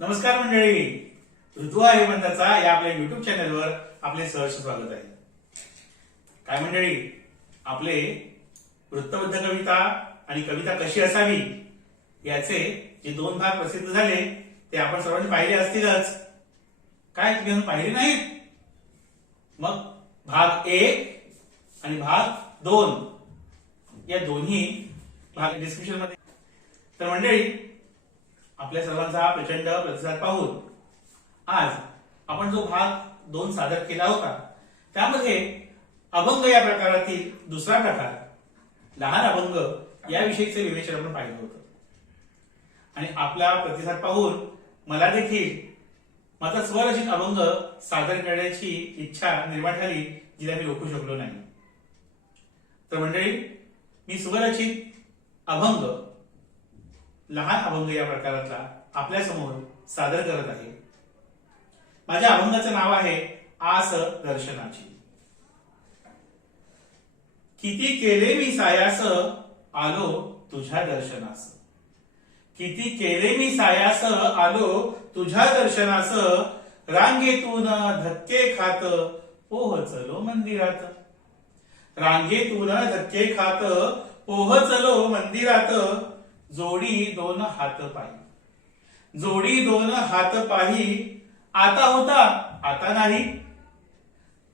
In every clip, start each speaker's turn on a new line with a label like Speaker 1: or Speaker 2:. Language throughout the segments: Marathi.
Speaker 1: नमस्कार मंडळी. ऋतू आहे म्हणताचा या आपल्या युट्यूब चॅनलवर आपले सहर्ष स्वागत आहे. काय मंडळी? आपले वृत्तबद्ध कविता आणि कविता कशी असावी याचे जे दोन भाग प्रसिद्ध झाले ते आपण सर्वांनी पाहिले असतीलच. काय तुम्ही पाहिले नाहीत? मग भाग एक आणि भाग दोन या दोन्ही भाग डिस्क्रिप्शनमध्ये. तर मंडळी आपल्या सर्वांचा प्रचंड प्रतिसाद पाहून. आज आपण जो भाग दोन सादर केला होता त्यामध्ये अभंग या प्रकारातील दुसरा प्रकार लहान अभंग याविषयीचे विवेचन आपण पाहिलं होतं. आणि आपला प्रतिसाद पाहून मला देखील माझा स्वरचित अभंग सादर करण्याची इच्छा निर्माण झाली जिला मी रोखू शकलो नाही. तर मंडळी मी स्वरचित अभंग लहान अभंग या प्रकारातला आपल्यासमोर सादर करत आहे. माझ्या अभंगाचं नाव आहे आस दर्शनाची. किती केले मी सायास आलो तुझ्या दर्शनास. किती केले मी सायास आलो तुझ्या दर्शनास. रांगेतून धक्के खात पोहचलो मंदिरात. रांगेतून धक्के खात पोहचलो मंदिरात. जोडी दोन हात पायी जोडी दोन हात पाही आता होता आता नाही.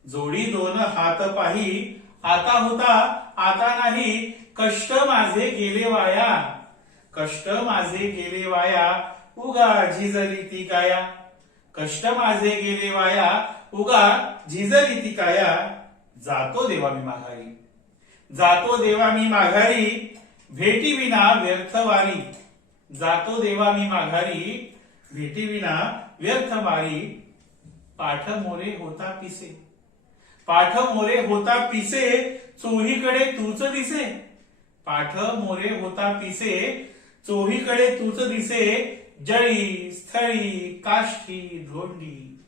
Speaker 1: जोडी दोन हात पाही आता होता आता नाही. कष्ट माझे गेले वाया कष्ट माझे गेले वाया उगा झिजली ती काया. कष्ट माझे गेले वाया उगा झिजली ती काया. जातो देवा मी माघारी. जातो देवा मी माघारी भेटी विना व्यर्थ वारी. जातो देवा मी माघारी. भेटी विना व्यर्थ वारी. पाठ मोरे होता पिसे. पाठ मोरे होता पिसे चोहीकडे तूच दिसे. पाठ मोरे होता पिसे चोहीकडे तूच दिसे. जळी स्थळी काष्ठी धोंडी.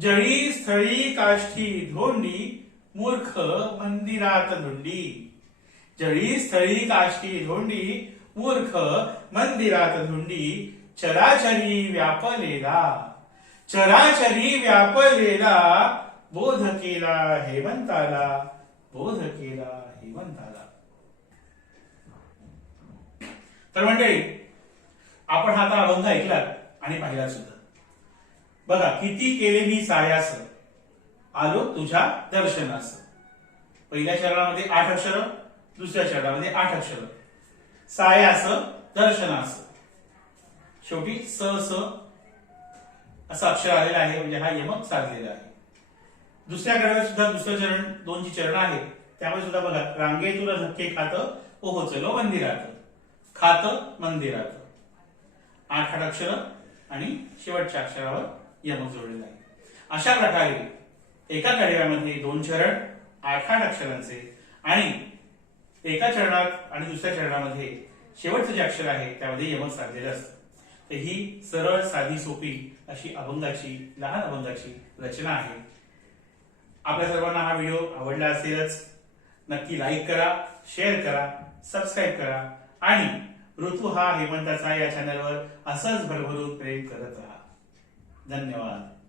Speaker 1: जळी स्थळी काष्ठी धोंडी मूर्ख मंदिरात धोंडी. जळी स्थळी काष्टी धोंडी मूर्ख मंदिरात धोंडी चराचरी व्यापलेला. चराचरी व्यापलेला बोध केला हेमंताला बोध केला हेमंताला. तर मंडळी आपण हा आता अभंग ऐकलात आणि पाहिला सुद्धा. बघा किती केले मी सायास. आलो तुझ्या दर्शनास. पहिल्या शहरामध्ये आठ अक्षर दुसऱ्या चरणामध्ये आठ अक्षर सायास दर्शनास शेवटी स स असं अक्षर आलेलं आहे म्हणजे हा यमक साधलेला आहे. दुसऱ्या कडव्यात सुद्धा दुसरं चरण दोन जी चरण आहेत. त्यामध्ये सुद्धा बघा रांगे तुला धक्के खात पोहोचलो मंदिरात. खात मंदिरात. आठ आठ अक्षर आणि शेवटच्या अक्षरावर यमक जोडलेला आहे. अशा प्रकारे एका कडव्यामध्ये दोन चरण आठ आठ अक्षरांचे आणि एका चरणात आणि दुसऱ्या चरणामध्ये शेवटचं जे अक्षर आहे त्यामध्ये यमक साधलेलं असतं. तर ही सरळ साधी सोपी अशी अभंगाची लहान अभंगाची रचना आहे. आपल्या सर्वांना हा व्हिडिओ आवडला असेलच नक्की लाईक करा शेअर करा सबस्क्राईब करा आणि ऋतू हा हेमंताचा या चॅनलवर असंच भरभरून प्रेम करत राहा. धन्यवाद.